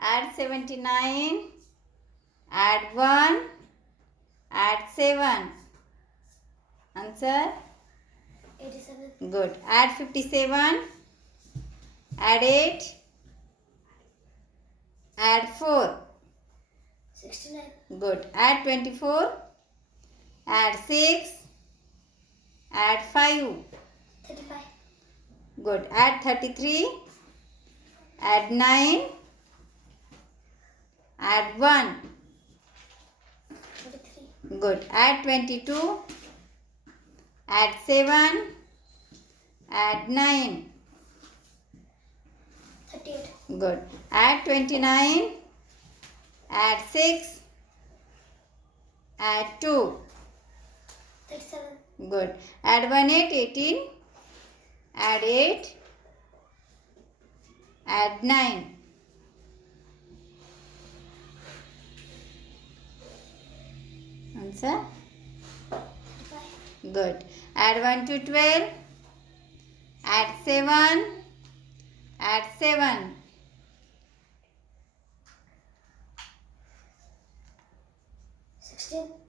Add 79. Add 1. Add 7. Answer? 87. Good. Add 57. Add 8. Add 4. 69. Good. Add 24. Add 6. Add 5. 35. Good. Add 33. Add 9. Add 1. 43. Good. Add 22. Add 7. Add 9. 38. Good. Add 29. Add 6. Add 2. 37. Good. Add 1 8. 18. Add 8. Add 9. Answer? 35. Good. Add 1 to 12. Add 7. Add 7. 16.